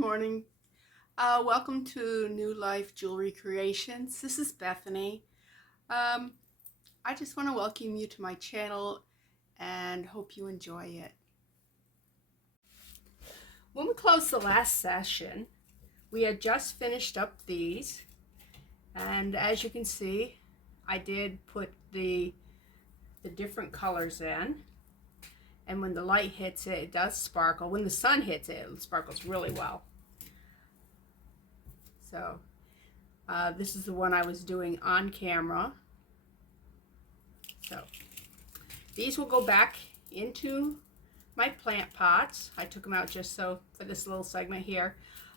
morning. Welcome to New Life Jewelry Creations. This is Bethany. I just want to welcome you to my channel and hope you enjoy it. When we closed the last session, we had just finished up these, and as you can see, I did put the different colors in. And when the light hits it, it does sparkle. When the sun hits it, it sparkles really well. So this is the one I was doing on camera. So these will go back into my plant pots. I took them out just so for this little segment here.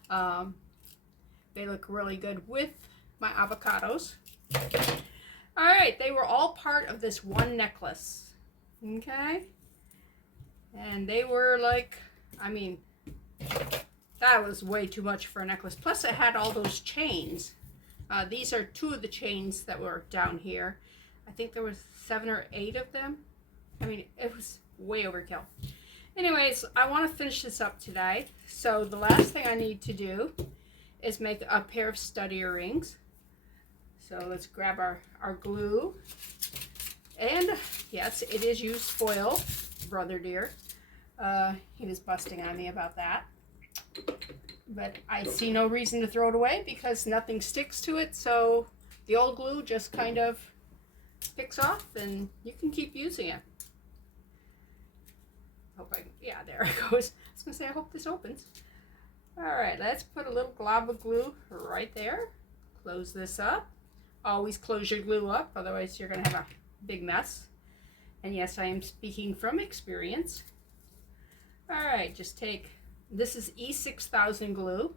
They look really good with my avocados. All right, they were all part of this one necklace. Okay. And they were like, I mean, that was way too much for a necklace. Plus it had all those chains. These are two of the chains that were down here. I think there was 7 or 8 of them. I mean, it was way overkill. Anyways, I want to finish this up today. So the last thing I need to do is make a pair of stud earrings. So let's grab our glue. And yes, it is used foil, brother dear. He was busting on me about that. But I see no reason to throw it away because nothing sticks to it. So the old glue just kind of picks off and you can keep using it. Yeah, there it goes. I was going to say, I hope this opens. All right, let's put a little glob of glue right there. Close this up. Always close your glue up, otherwise you're going to have a big mess. And yes, I am speaking from experience. All right, just take, this is E6000 glue.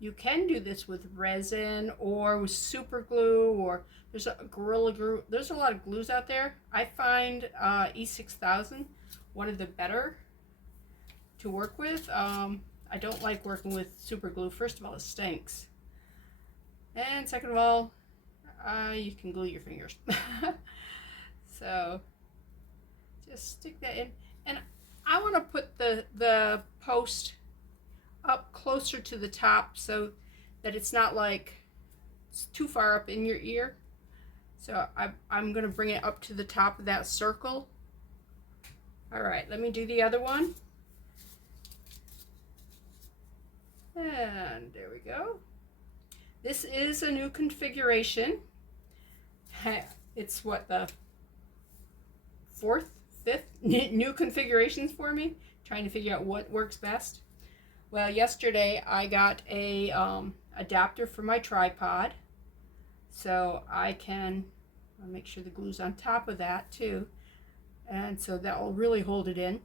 You can do this with resin or with super glue, or there's a Gorilla Glue. There's a lot of glues out there. I find E6000 one of the better to work with. I don't like working with super glue. First of all, it stinks. And second of all, you can glue your fingers. So just stick that in. And I want to put the post up closer to the top so that it's not like it's too far up in your ear. So I'm going to bring it up to the top of that circle. All right, let me do the other one. And there we go. This is a new configuration. It's what, the 4th, 5th new configurations for me, trying to figure out what works best. Well, yesterday I got a adapter for my tripod, so I can, I'll make sure the glue's on top of that too, and so that will really hold it in.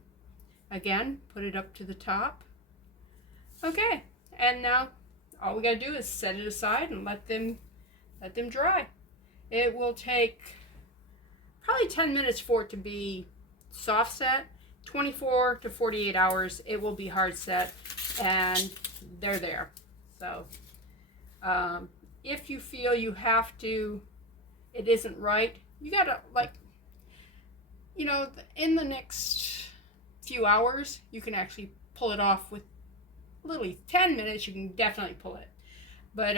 Again, put it up to the top. Okay, and now all we gotta do is set it aside and let them dry. It will take probably 10 minutes for it to be soft set. 24 to 48 hours it will be hard set, and they're there. So if you feel you have to, it isn't right, you gotta, like, you know, in the next few hours you can actually pull it off. With literally 10 minutes you can definitely pull it, but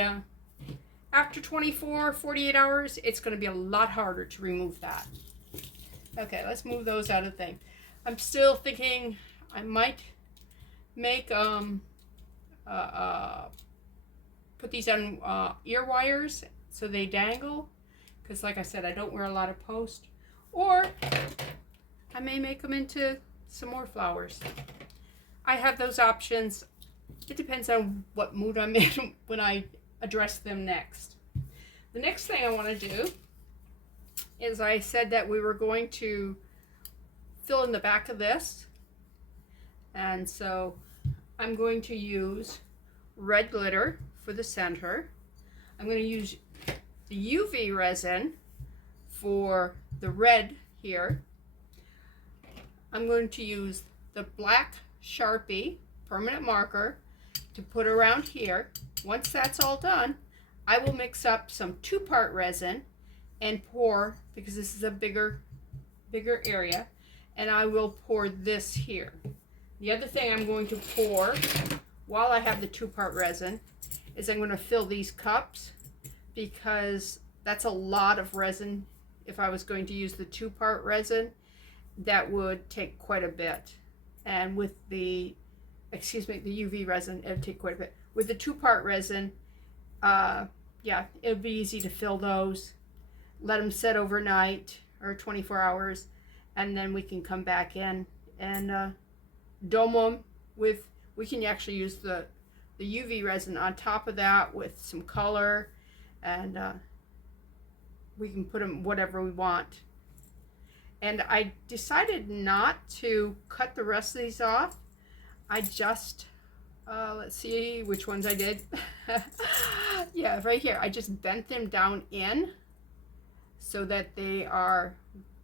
after 24 48 hours it's going to be a lot harder to remove that. Okay, let's move those out of the thing. I'm still thinking I might make put these on ear wires so they dangle, because like I said, I don't wear a lot of post. Or I may make them into some more flowers. I have those options. It depends on what mood I'm in when I address them next. The next thing I want to do is, I said that we were going to fill in the back of this, and so I'm going to use red glitter for the center. I'm going to use the UV resin for the red here. I'm going to use the black Sharpie permanent marker to put around here. Once that's all done, I will mix up some 2-part resin and pour, because this is a bigger area, and I will pour this here. The other thing I'm going to pour while I have the 2-part resin, is I'm going to fill these cups, because that's a lot of resin. If I was going to use the 2-part resin, that would take quite a bit. And with the, excuse me, the UV resin, it would take quite a bit. With the 2-part resin, yeah, it would be easy to fill those, let them set overnight or 24 hours, and then we can come back in and dome them with, we can actually use the UV resin on top of that with some color, and we can put them whatever we want. And I decided not to cut the rest of these off. I just, let's see which ones I did. Yeah, right here. I just bent them down in so that they are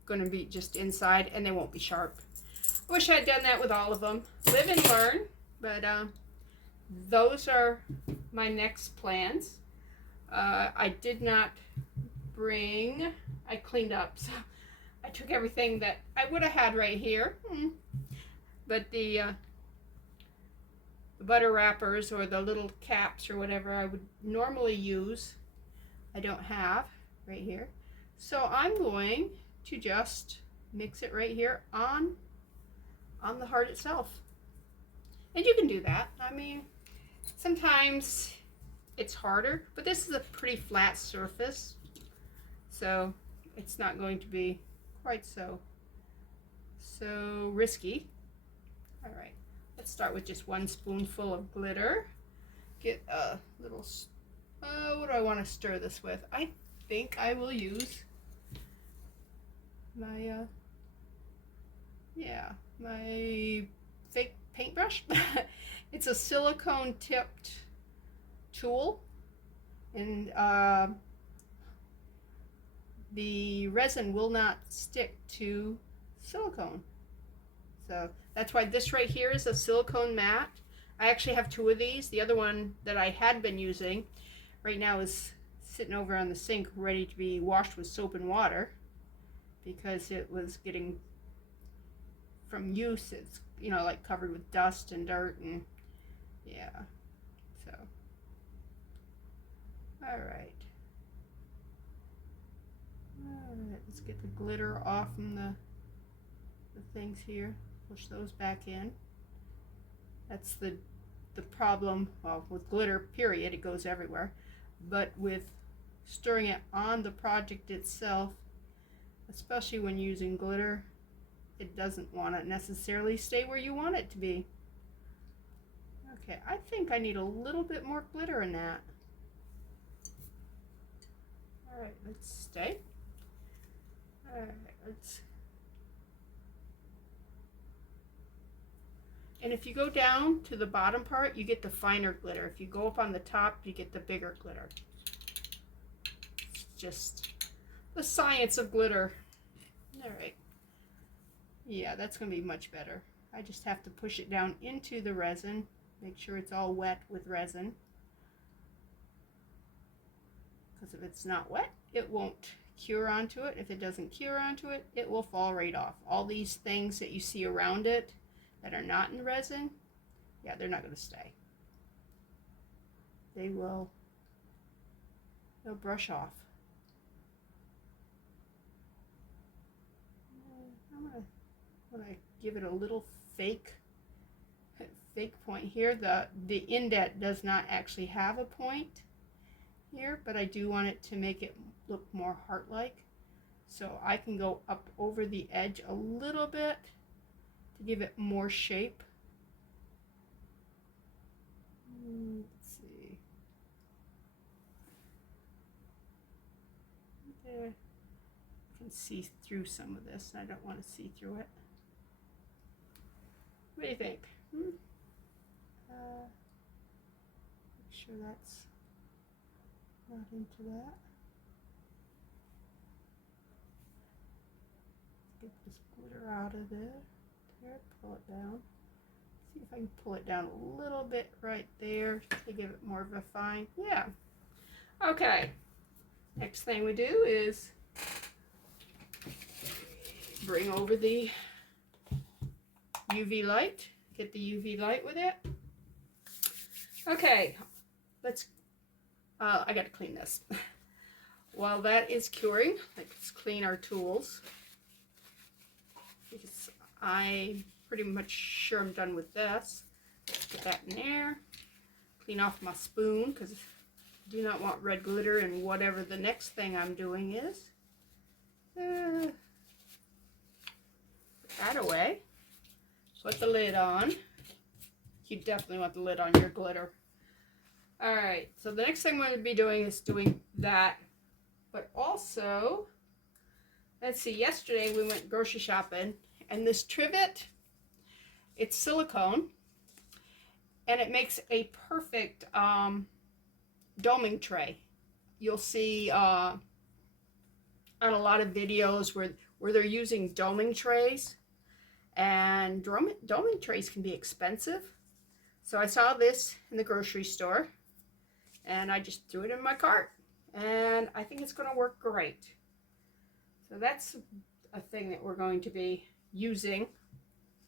going to be just inside and they won't be sharp. I wish I had done that with all of them. Live and learn. But those are my next plans. I did not bring, I cleaned up, so I took everything that I would have had right here. But the butter wrappers or the little caps or whatever I would normally use, I don't have right here. So I'm going to just mix it right here on the heart itself. And you can do that. I mean, sometimes it's harder, but this is a pretty flat surface, so it's not going to be quite so risky. All right, let's start with just 1 spoonful of glitter. Get a little, what do I want to stir this with? I think I will use my, yeah, my fake paintbrush. It's a silicone tipped tool, and the resin will not stick to silicone. So that's why this right here is a silicone mat. I actually have 2 of these. The other one that I had been using right now is sitting over on the sink ready to be washed with soap and water, because it was getting, from use, it's, you know, like covered with dust and dirt, and yeah, so all right, let's get the glitter off from the things here. Push those back in. That's the problem, well, with glitter period, it goes everywhere, but with stirring it on the project itself, especially when using glitter, it doesn't want to necessarily stay where you want it to be. Okay, I think I need a little bit more glitter in that. All right, let's stay. All right, let's. And if you go down to the bottom part, you get the finer glitter. If you go up on the top, you get the bigger glitter. It's just the science of glitter. All right. Yeah, that's going to be much better. I just have to push it down into the resin, make sure it's all wet with resin. Because if it's not wet, it won't cure onto it. If it doesn't cure onto it, it will fall right off. All these things that you see around it that are not in resin, yeah, they're not going to stay. They'll brush off. I'm gonna give it a little fake point here. The indent does not actually have a point here, but I do want it to make it look more heart-like. So I can go up over the edge a little bit to give it more shape. Let's see. There. I can see through some of this, and I don't want to see through it. What do you think? Make sure that's not into that. Get this glitter out of there. There, pull it down. See if I can pull it down a little bit right there to give it more of a fine. Yeah. Okay. Next thing we do is bring over the UV light. Get the UV light with it. Okay, let's, I gotta clean this. While that is curing, let's clean our tools. Because I'm pretty much sure I'm done with this. Put that in there. Clean off my spoon, because I do not want red glitter in whatever the next thing I'm doing is. Put that away. Put the lid on. You definitely want the lid on your glitter. Alright, so the next thing I'm going to be doing is doing that. But also, let's see, yesterday we went grocery shopping, and this trivet, it's silicone, and it makes a perfect doming tray. You'll see on a lot of videos where they're using doming trays, and doming trays can be expensive. So I saw this in the grocery store, and I just threw it in my cart, and I think it's going to work great. So that's a thing that we're going to be using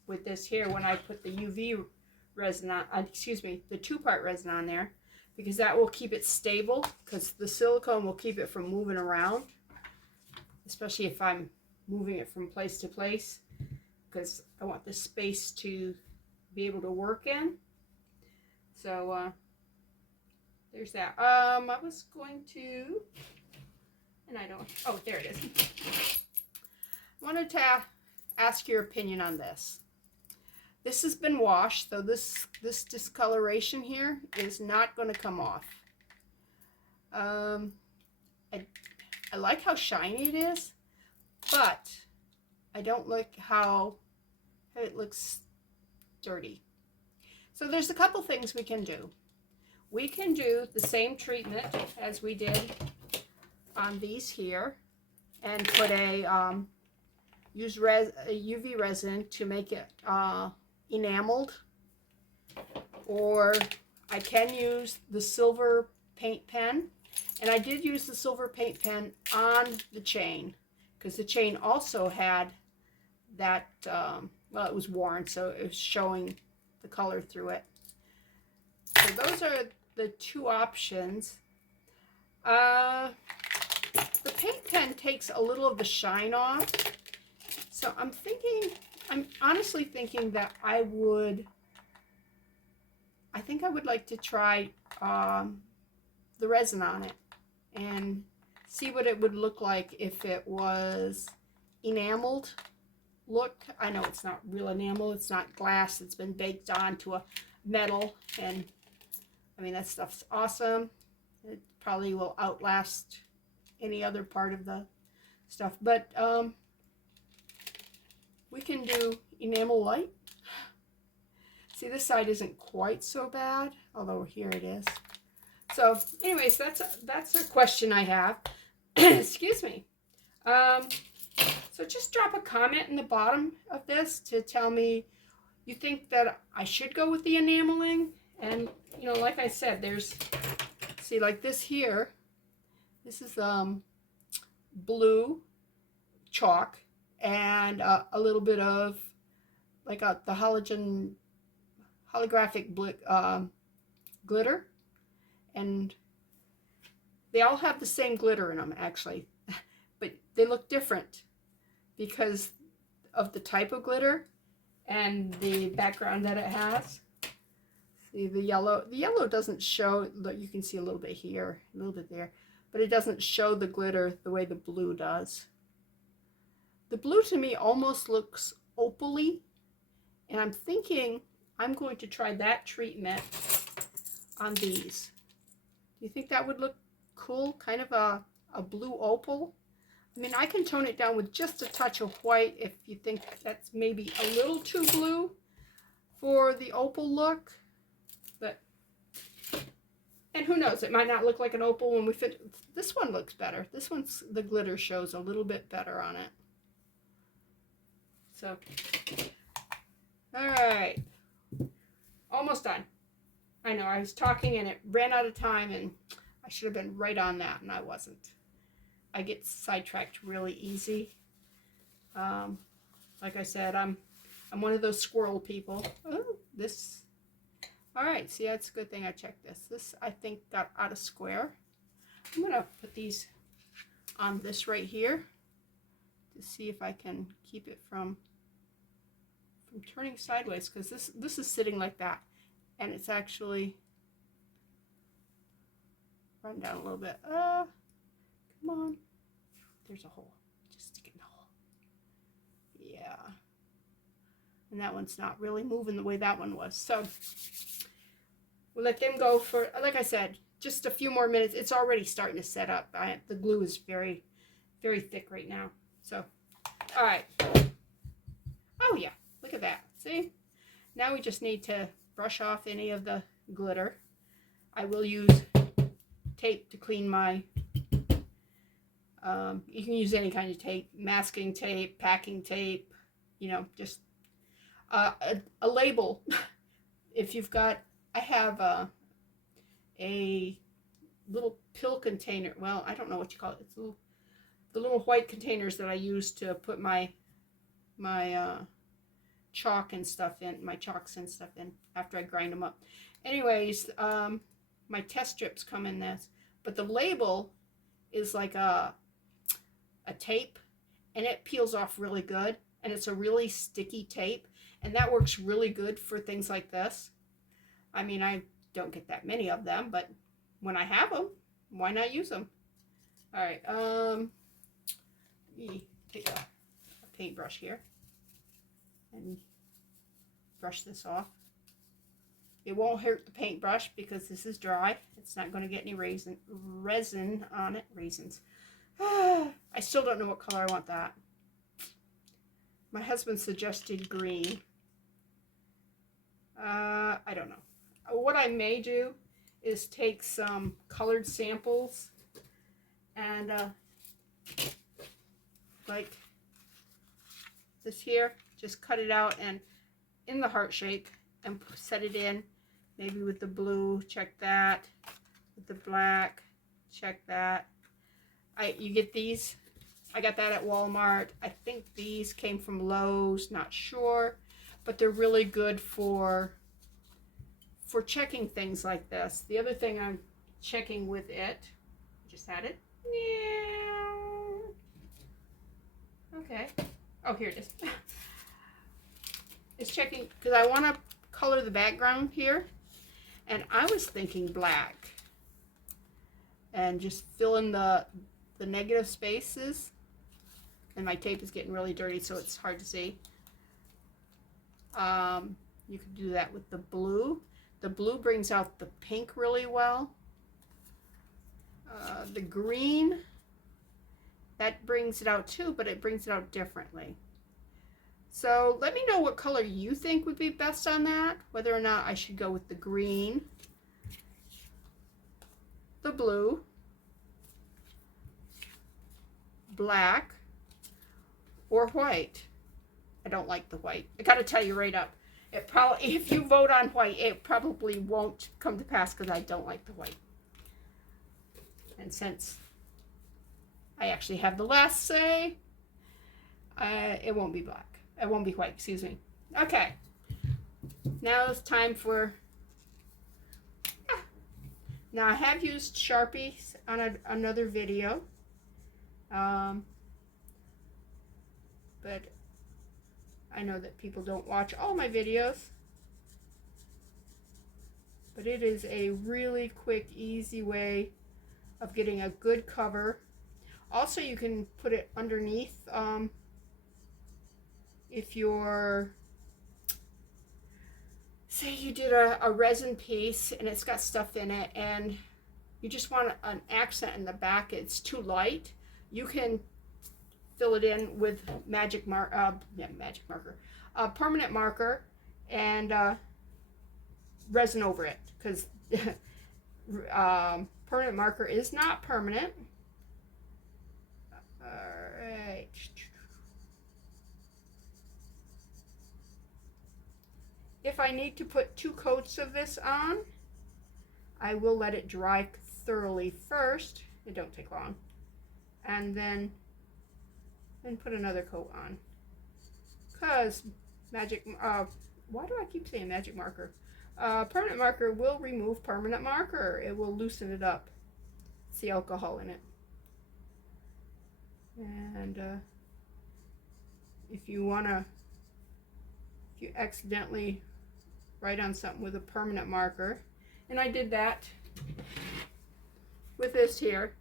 with this here when I put the UV resin on, the 2-part resin on there, because that will keep it stable, because the silicone will keep it from moving around, especially if I'm moving it from place to place, because I want the space to be able to work in. So there's that. I was going to, and I don't, oh, there it is. I wanted to ask your opinion on this. This has been washed, so this discoloration here is not going to come off. I like how shiny it is, but I don't like how it looks dirty. So there's a couple things we can do. We can do the same treatment as we did on these here, and put use UV resin to make it enameled, or I can use the silver paint pen, and I did use the silver paint pen on the chain, because the chain also had that, well, it was worn, so it was showing the color through it. So those are the two options. The paint pen takes a little of the shine off, so I'm honestly thinking that I think I would like to try the resin on it and see what it would look like if it was enameled look. I know it's not real enamel, it's not glass, it's been baked onto a metal, and I mean, that stuff's awesome. It probably will outlast any other part of the stuff, but we can do enamel light. See, this side isn't quite so bad, although here it is. So anyways, that's a question I have. Excuse me. So just drop a comment in the bottom of this to tell me you think that I should go with the enameling. And you know, like I said, there's, see, like this here, this is blue chalk and a little bit of like the holographic glitter, and they all have the same glitter in them actually, but they look different because of the type of glitter and the background that it has. See, the yellow doesn't show, you can see a little bit here, a little bit there, but it doesn't show the glitter the way the blue does. The blue to me almost looks opal-y, and I'm thinking I'm going to try that treatment on these. Do you think that would look cool? Kind of a blue opal? I mean, I can tone it down with just a touch of white if you think that's maybe a little too blue for the opal look. But, and who knows, it might not look like an opal when we fit. This one looks better. This one's, the glitter shows a little bit better on it. So, all right, almost done. I know, I was talking and it ran out of time, and I should have been right on that, and I wasn't. I get sidetracked really easy. Like I said, I'm one of those squirrel people. Oh, this, All right, see, that's a good thing I checked this. This, I think, got out of square. I'm going to put these on this right here to see if I can keep it from turning sideways, because this is sitting like that, and it's actually run down a little bit. Come on. There's a hole. Just stick it in the hole. Yeah. And that one's not really moving the way that one was. So we'll let them go for, like I said, just a few more minutes. It's already starting to set up. The glue is very, very thick right now. So, all right. Oh yeah, look at that. See? Now we just need to brush off any of the glitter. I will use tape to clean my, you can use any kind of tape, masking tape, packing tape, you know, just a label. If you've got, I have a little pill container. Well, I don't know what you call it. It's the little white containers that I use to put my chalk and stuff in, my chalks and stuff in after I grind them up. Anyways, my test strips come in this, but the label is like a tape, and it peels off really good, and it's a really sticky tape, and that works really good for things like this. I mean, I don't get that many of them, but when I have them, why not use them? All right, let me take a paintbrush here and brush this off. It won't hurt the paintbrush because this is dry. It's not going to get any resin on it. Raisins. I still don't know what color I want that. My husband suggested green. I don't know. What I may do is take some colored samples and like this here, just cut it out and in the heart shape and set it in, maybe with the blue, check that, with the black, check that. You get these, I got that at Walmart. I think these came from Lowe's, not sure, but they're really good for checking things like this. The other thing I'm checking with it, just had it. Okay. Oh, here it is. It's checking, because I want to color the background here, and I was thinking black and just fill in the negative spaces, and my tape is getting really dirty so it's hard to see. You can do that with the blue. The blue brings out the pink really well. The green, that brings it out too, but it brings it out differently. So let me know what color you think would be best on that, whether or not I should go with the green, the blue, black, or white. I don't like the white. I gotta tell you right up. It probably, if you vote on white, it probably won't come to pass because I don't like the white. And since I actually have the last say, it won't be black. It won't be white, excuse me. Okay. Now it's time for... Now I have used Sharpies on another video. But I know that people don't watch all my videos. But it is a really quick, easy way of getting a good cover. Also, you can put it underneath if you're, say you did a resin piece and it's got stuff in it and you just want an accent in the back, it's too light, you can fill it in with permanent marker and resin over it, because permanent marker is not permanent. Alright. If I need to put 2 coats of this on, I will let it dry thoroughly first. It don't take long. And then put another coat on. Because why do I keep saying magic marker? Permanent marker will remove permanent marker. It will loosen it up. It's the alcohol in it. And if you accidentally write on something with a permanent marker, and I did that with this here,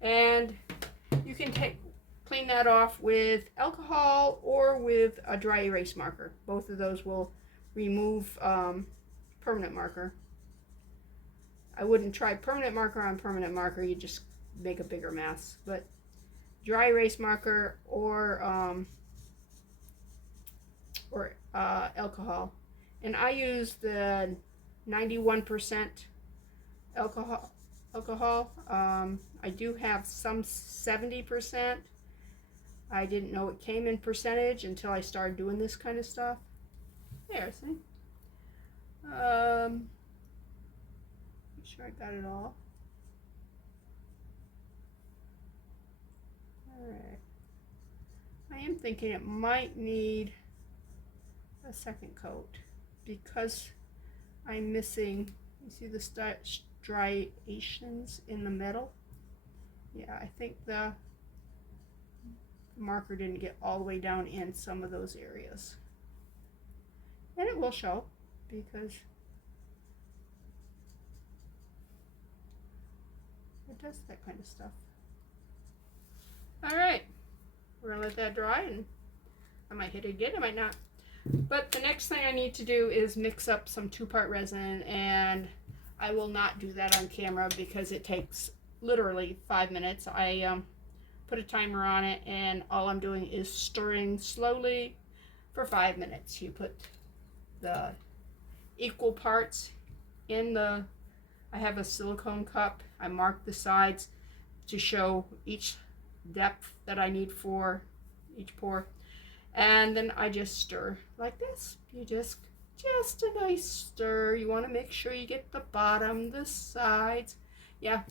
and you can clean that off with alcohol or with a dry erase marker. Both of those will remove permanent marker. I wouldn't try permanent marker on permanent marker, you just make a bigger mess. But dry erase marker or alcohol, and I use the 91% alcohol. I do have some 70%. I didn't know it came in percentage until I started doing this kind of stuff. There, see? Make sure I got it all. Alright. I am thinking it might need a second coat because I'm missing, you see the striations in the metal? Yeah, I think the marker didn't get all the way down in some of those areas. And it will show because it does that kind of stuff. Alright, we're gonna let that dry, and I might hit it again, I might not. But the next thing I need to do is mix up some 2-part resin, and I will not do that on camera because it takes literally 5 minutes. I put a timer on it, and all I'm doing is stirring slowly for 5 minutes. You put the equal parts in I have a silicone cup. I mark the sides to show each depth that I need for each pour, and then I just stir like this. You just a nice stir. You want to make sure you get the bottom, the sides. Yeah,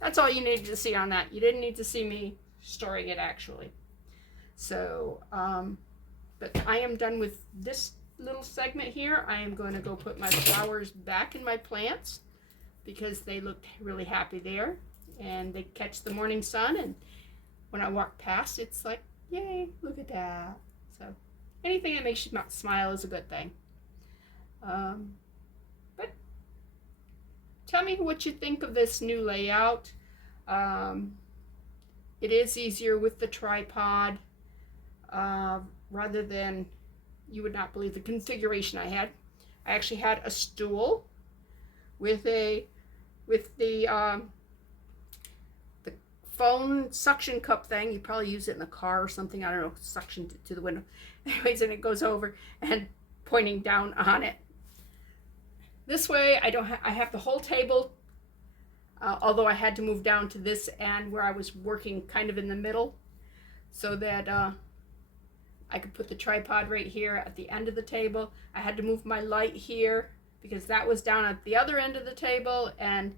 that's all you needed to see on that. You didn't need to see me stirring it actually. So but I am done with this little segment here. I am going to go put my flowers back in my plants because they looked really happy there, and they catch the morning sun, and when I walk past, it's like, yay, look at that. So anything that makes you smile is a good thing. But tell me what you think of this new layout. It is easier with the tripod rather than, you would not believe the configuration I had. I actually had a stool with the phone suction cup thing. You probably use it in the car or something, I don't know, suction to the window. Anyways, and it goes over and pointing down on it. This way I have the whole table, although I had to move down to this end where I was working kind of in the middle, so that I could put the tripod right here at the end of the table. I had to move my light here because that was down at the other end of the table, and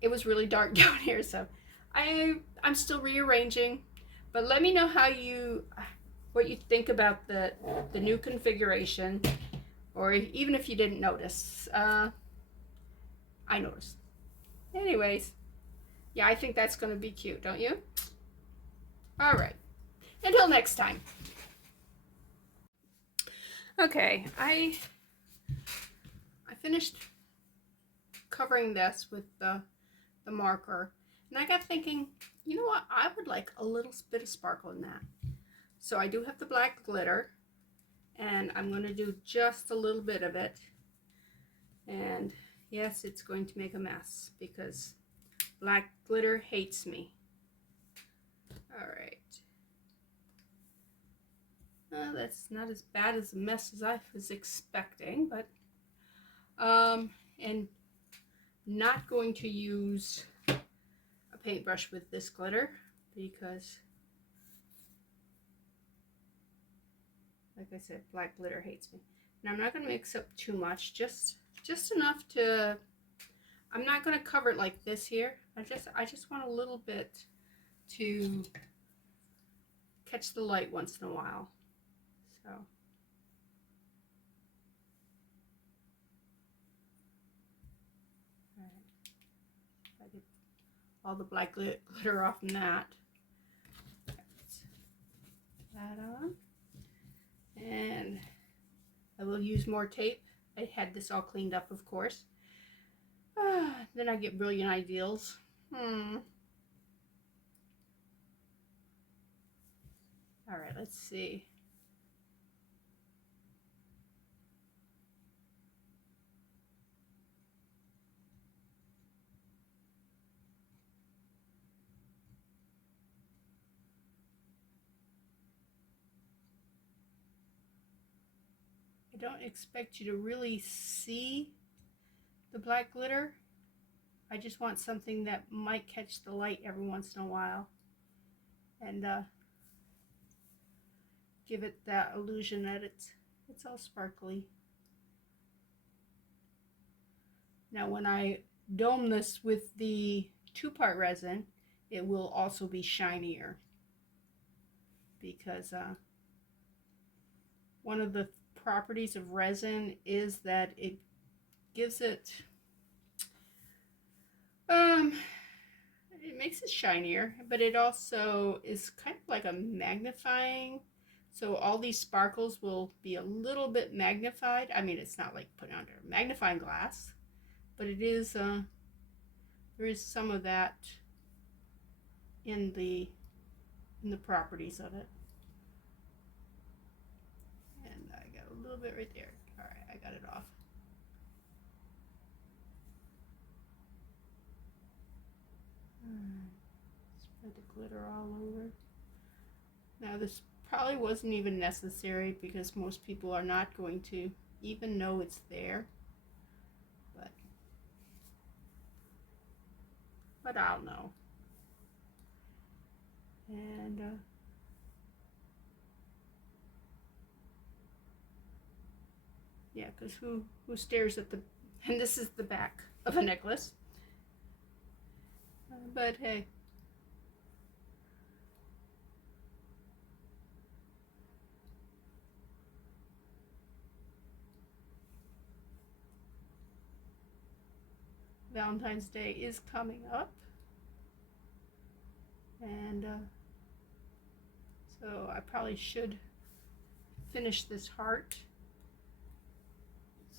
it was really dark down here. So I'm still rearranging, but let me know what you think about the new configuration, or even if you didn't notice. I noticed. Anyways, yeah, I think that's going to be cute, don't you? All right. Until next time. Okay, I finished covering this with the marker, and I got thinking, you know what, I would like a little bit of sparkle in that. So I do have the black glitter, and I'm going to do just a little bit of it. And yes, it's going to make a mess because black glitter hates me. All right. That's not as bad as a mess as I was expecting, but and not going to use a paintbrush with this glitter because, like I said, black glitter hates me. And I'm not going to mix up too much, just enough to, I'm not going to cover it like this here. I just want a little bit to catch the light once in a while. So I get all the black glitter off from that. That on. And I will use more tape. I had this all cleaned up, of course. Then I get brilliant ideas. All right, let's see. I don't expect you to really see the black glitter. I just want something that might catch the light every once in a while and give it that illusion that it's all sparkly. Now when I dome this with the 2-part resin, it will also be shinier, because one of the properties of resin is that it gives it it makes it shinier, but it also is kind of like a magnifying, so all these sparkles will be a little bit magnified. I mean, it's not like putting under a magnifying glass, but it is there is some of that in the properties of it. And I got a little bit right there. All right, I got it off. Spread the glitter all over. Now this probably wasn't even necessary, because most people are not going to even know it's there, but I'll know. And yeah, because who stares at the, and this is the back of a necklace, but hey. Valentine's Day is coming up, and so I probably should finish this heart.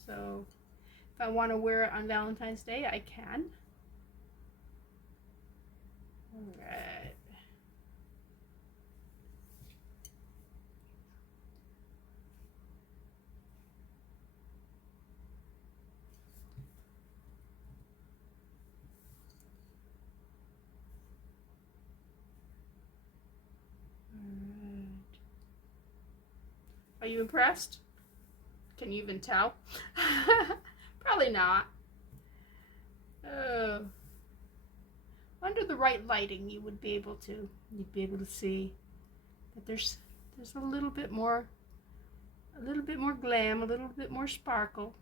So if I want to wear it on Valentine's Day, I can. All right. Are you impressed? Can you even tell? Probably not. Under the right lighting, you would be able to. You'd be able to see. But there's a little bit more glam, a little bit more sparkle.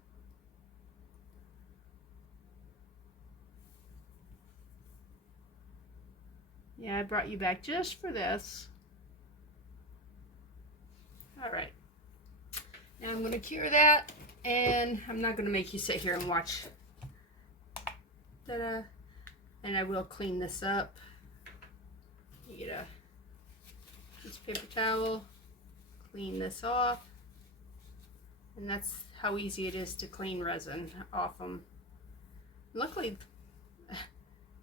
Yeah, I brought you back just for this. All right. Now I'm going to cure that, and I'm not going to make you sit here and watch. Ta-da. And I will clean this up. You get a piece of paper towel, clean this off, and that's how easy it is to clean resin off them. Luckily,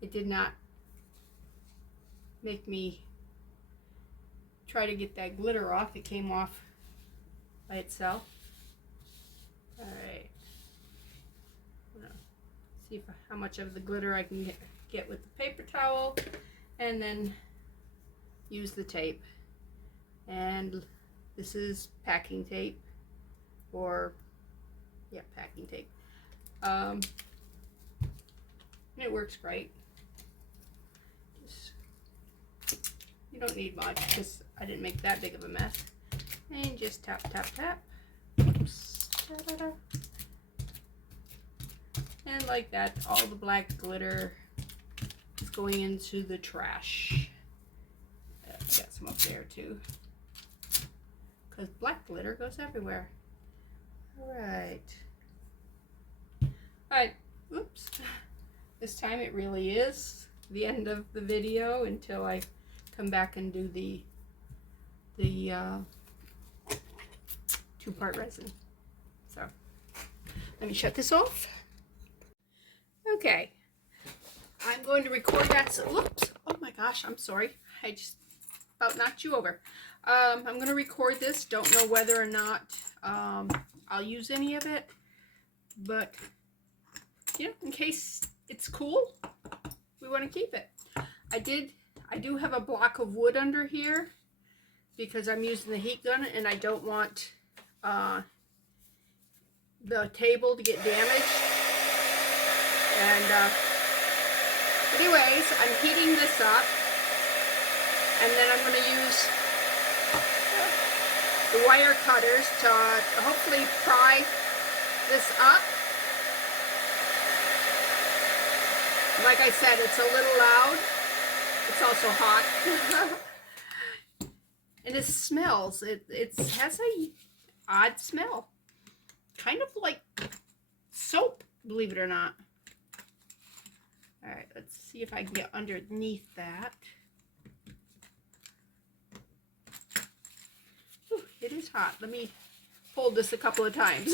it did not make me try to get that glitter off. It came off by itself. All right. See how much of the glitter I can get with the paper towel, and then use the tape. And this is packing tape, or yeah, packing tape. It works great. You don't need much, because I didn't make that big of a mess. And just tap, tap, tap. Oops. Da-da-da. And like that, all the black glitter is going into the trash. I got some up there too, because black glitter goes everywhere. All right. Oops. This time it really is the end of the video until I come back and do the two-part resin. So let me shut this off. Okay, I'm going to record that. So, whoops! Oh my gosh, I'm sorry. I just about knocked you over. I'm going to record this. Don't know whether or not I'll use any of it, but you know, in case it's cool, we want to keep it. I do have a block of wood under here because I'm using the heat gun and I don't want the table to get damaged. And anyways, I'm heating this up, and then I'm going to use the wire cutters to hopefully pry this up. Like I said, it's a little loud. It's also hot. And it smells. It has a odd smell. Kind of like soap, believe it or not. Alright, let's see if I can get underneath that. Whew, it is hot. Let me hold this a couple of times.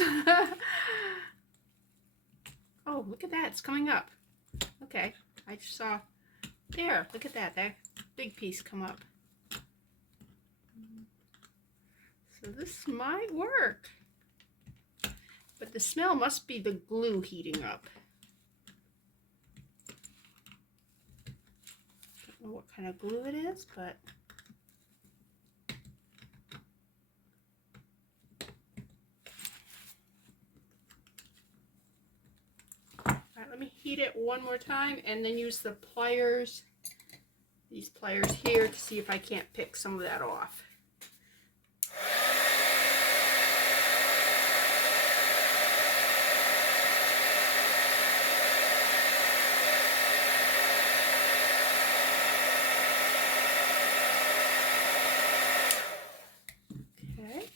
Oh, look at that. It's coming up. Okay, I just saw, there, look at that, that big piece come up. So this might work. But the smell must be the glue heating up. Don't know what kind of glue it is, but let me heat it one more time and then use the pliers, these pliers here, to see if I can't pick some of that off. Okay,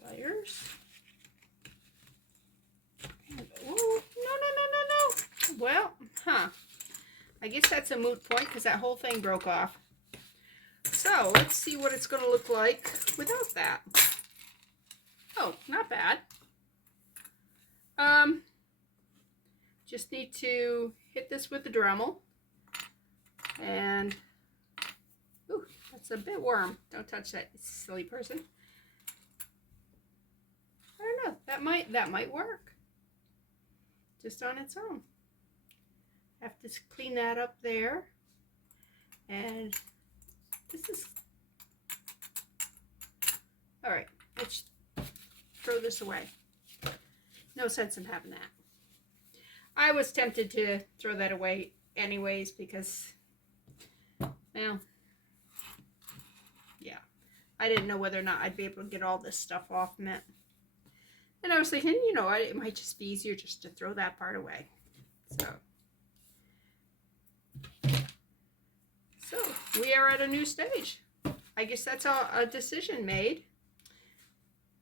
pliers. Well, I guess that's a moot point because that whole thing broke off. So let's see what it's going to look like without that. Oh, not bad. Just need to hit this with the Dremel. And, ooh, that's a bit warm. Don't touch that, silly person. I don't know. That might work. Just on its own. Have to clean that up there, and this is all right. Let's throw this away. No sense in having that. I was tempted to throw that away anyways because, well, yeah, I didn't know whether or not I'd be able to get all this stuff off it, and I was thinking, you know, it might just be easier just to throw that part away. So we are at a new stage. I guess that's a decision made.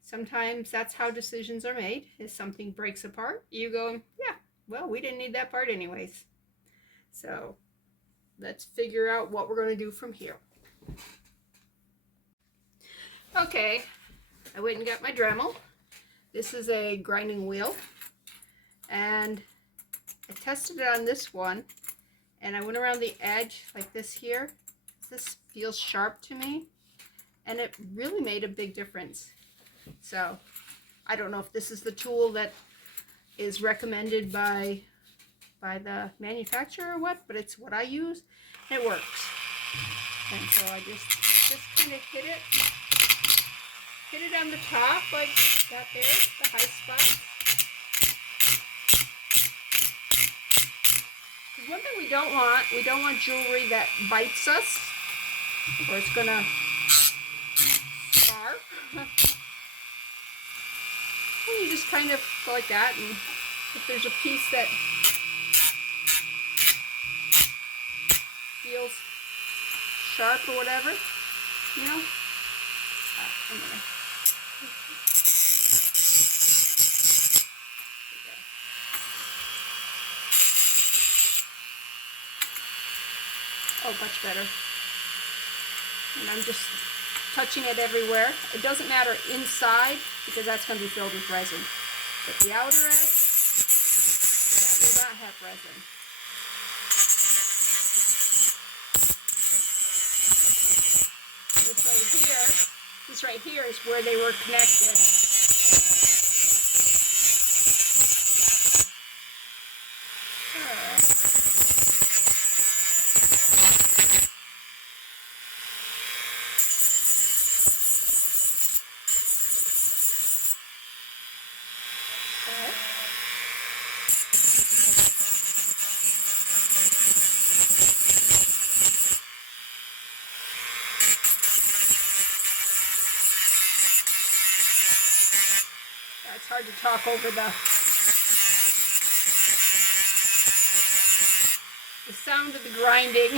Sometimes that's how decisions are made. If something breaks apart, you go, yeah, well, we didn't need that part anyways. So let's figure out what we're going to do from here. Okay, I went and got my Dremel. This is a grinding wheel. And I tested it on this one. And I went around the edge like this here. This feels sharp to me. And it really made a big difference. So I don't know if this is the tool that is recommended by the manufacturer or what, but it's what I use. And it works. And so I just kind of hit it on the top like that there, the high spot. One thing we don't want jewelry that bites us, or it's gonna scar. And you just kind of go like that, and if there's a piece that feels sharp or whatever, you know. Anyway. Oh, much better. And I'm just touching it everywhere. It doesn't matter inside because that's going to be filled with resin. But the outer edge, that will not have resin. This right here is where they were connected. It's hard to talk over the sound of the grinding.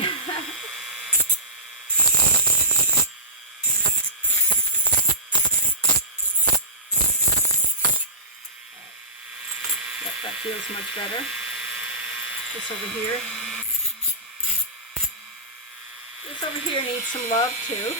Yep, that feels much better. This over here. This over here needs some love too.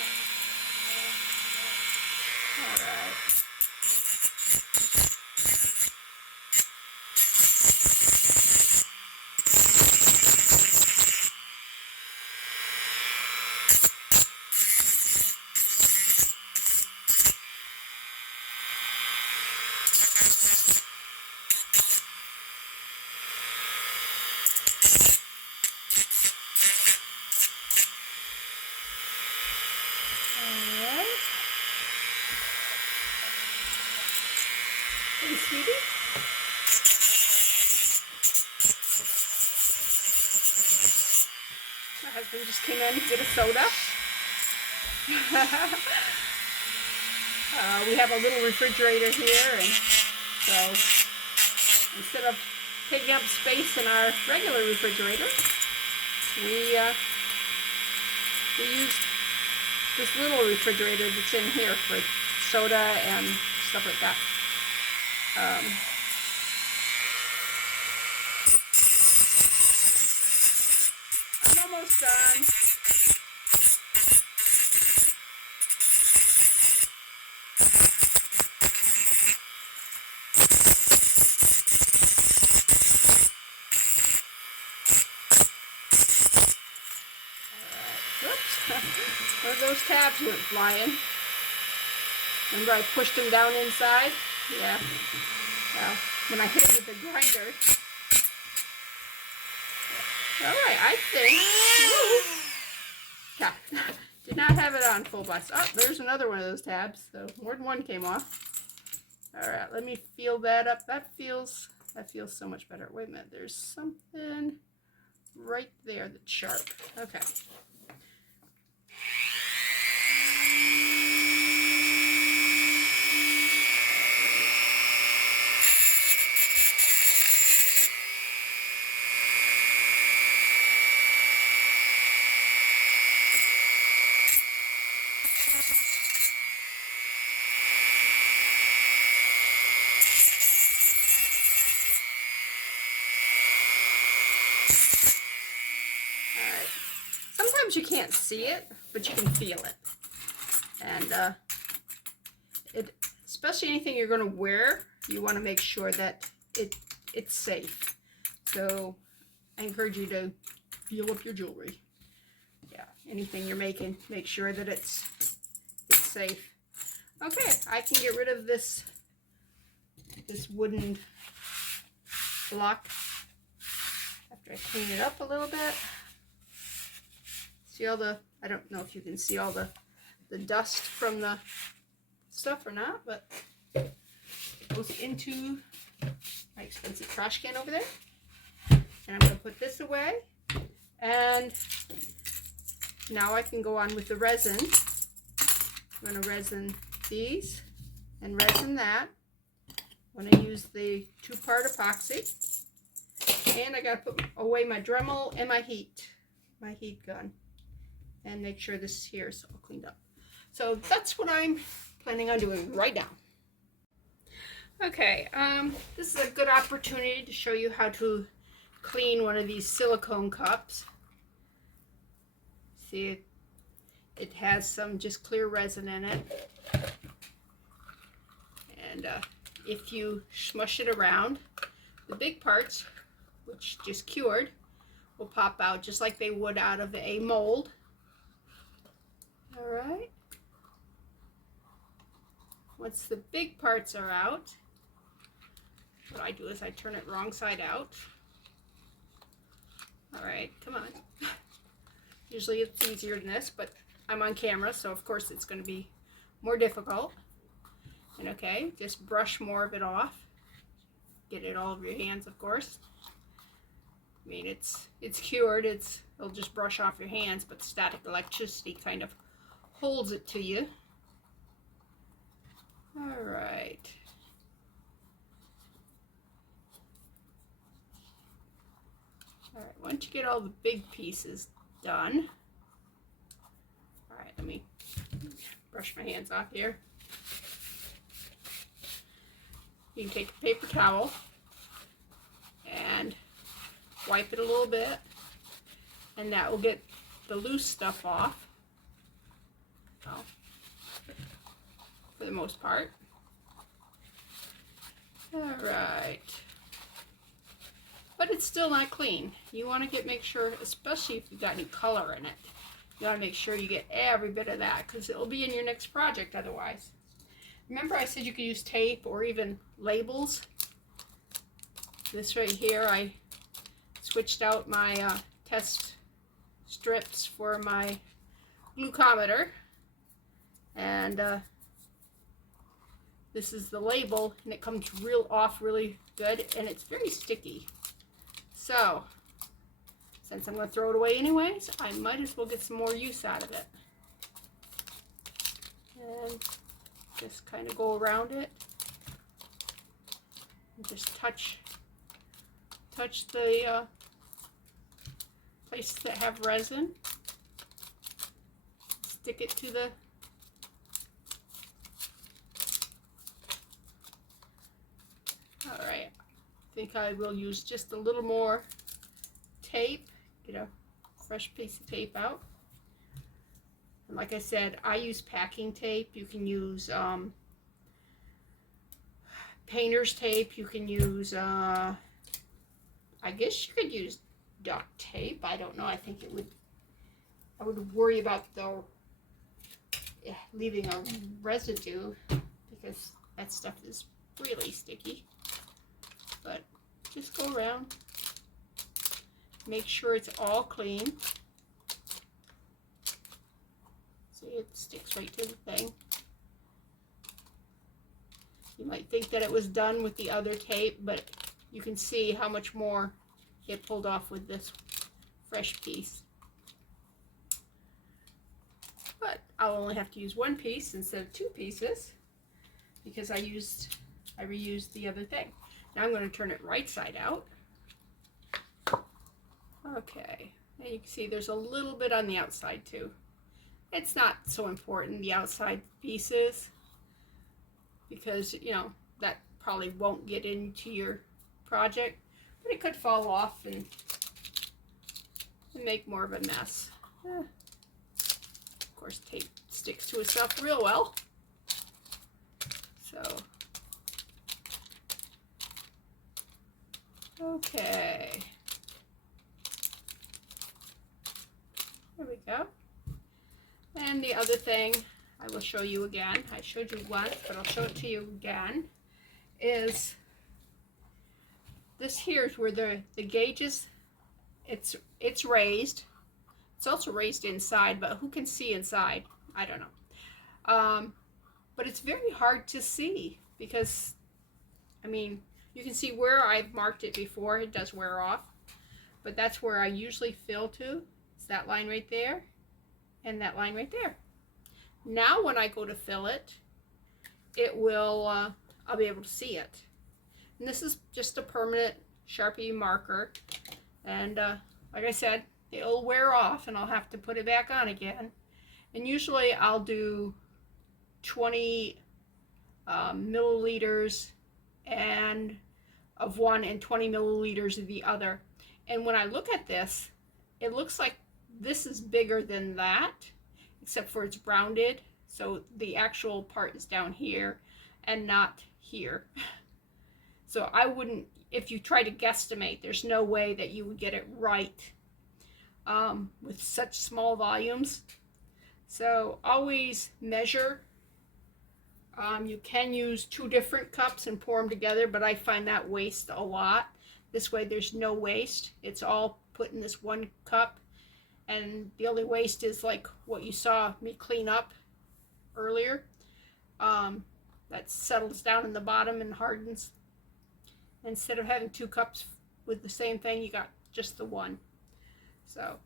Hey, sweetie. My husband just came in to get a soda. We have a little refrigerator here, and so instead of taking up space in our regular refrigerator, we use this little refrigerator that's in here for soda and stuff like that. I'm almost done. Whoops. One of those tabs went flying. Remember I pushed them down inside? Yeah. Well, when I hit it with the grinder. Alright, I think. Yeah. Did not have it on full blast. Oh, there's another one of those tabs. So more than one came off. Alright, let me feel that up. That feels so much better. Wait a minute, there's something right there that's sharp. Okay. Sometimes you can't see it, but you can feel it. And especially anything you're going to wear, you want to make sure that it's safe. So I encourage you to feel up your jewelry. Yeah, anything you're making, make sure that it's safe. Okay, I can get rid of this wooden block after I clean it up a little bit. See all the, I don't know if you can see all the dust from the stuff or not, but it goes into my expensive trash can over there. And I'm going to put this away. And now I can go on with the resin. I'm going to resin these and resin that. I'm going to use the 2-part epoxy. And I got to put away my Dremel and my heat gun. And make sure this here is all cleaned up. So that's what I'm planning on doing right now. Okay, this is a good opportunity to show you how to clean one of these silicone cups. See, it has some just clear resin in it. And if you smush it around, the big parts, which just cured, will pop out just like they would out of a mold. All right. Once the big parts are out, what I do is I turn it wrong side out. All right, come on. Usually it's easier than this, but I'm on camera, so of course it's going to be more difficult. And okay, just brush more of it off. Get it all over your hands, of course. I mean, it's cured. It'll just brush off your hands, but static electricity kind of holds it to you. All right. All right, once you get all the big pieces done, all right, let me brush my hands off here. You can take a paper towel and wipe it a little bit, and that will get the loose stuff off. Well, for the most part. All right. But it's still not clean. You want to make sure, especially if you've got any color in it, you want to make sure you get every bit of that, because it'll be in your next project otherwise. Remember I said you could use tape or even labels? This right here, I switched out my test strips for my glucometer, and this is the label, and it comes off really good, and it's very sticky. So, since I'm going to throw it away anyways, I might as well get some more use out of it. And just kind of go around it and just touch the places that have resin. Stick it to the all right. I think I will use just a little more tape. Get a fresh piece of tape out. And like I said, I use packing tape. You can use painter's tape. You can use, I guess you could use duct tape. I don't know. I think I would worry about leaving a residue, because that stuff is really sticky. But just go around. Make sure it's all clean. See, it sticks right to the thing. You might think that it was done with the other tape, but you can see how much more it pulled off with this fresh piece. But I'll only have to use one piece instead of two pieces, because I reused the other thing. Now I'm going to turn it right side out. Okay, and you can see there's a little bit on the outside too. It's not so important, the outside pieces, because, you know, that probably won't get into your project, but it could fall off and make more of a mess. Of course, tape sticks to itself real well. So, okay. There we go. And the other thing I will show you again, I showed you once, but I'll show it to you again, is this here is where the gauges, it's raised. It's also raised inside, but who can see inside? I don't know. But it's very hard to see, because, I mean, you can see where I've marked it before. It does wear off, but that's where I usually fill to. It's that line right there and that line right there. Now when I go to fill it, it will, I'll be able to see it. And this is just a permanent Sharpie marker, and like I said, it'll wear off and I'll have to put it back on again. And usually I'll do 20 milliliters and of one and 20 milliliters of the other. And when I look at this, it looks like This is bigger than that, except for it's rounded. So the actual part is down here and not here. So I wouldn't, if you try to guesstimate, there's no way that you would get it right with such small volumes. So always measure. You can use 2 different cups and pour them together, but I find that waste a lot. This way there's no waste. It's all put in this 1 cup, and the only waste is like what you saw me clean up earlier. That settles down in the bottom and hardens. Instead of having 2 cups with the same thing, you got just the 1. So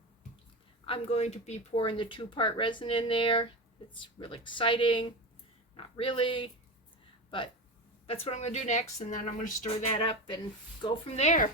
I'm going to be pouring the 2-part resin in there. It's really exciting. Not really, but that's what I'm going to do next, and then I'm going to stir that up and go from there.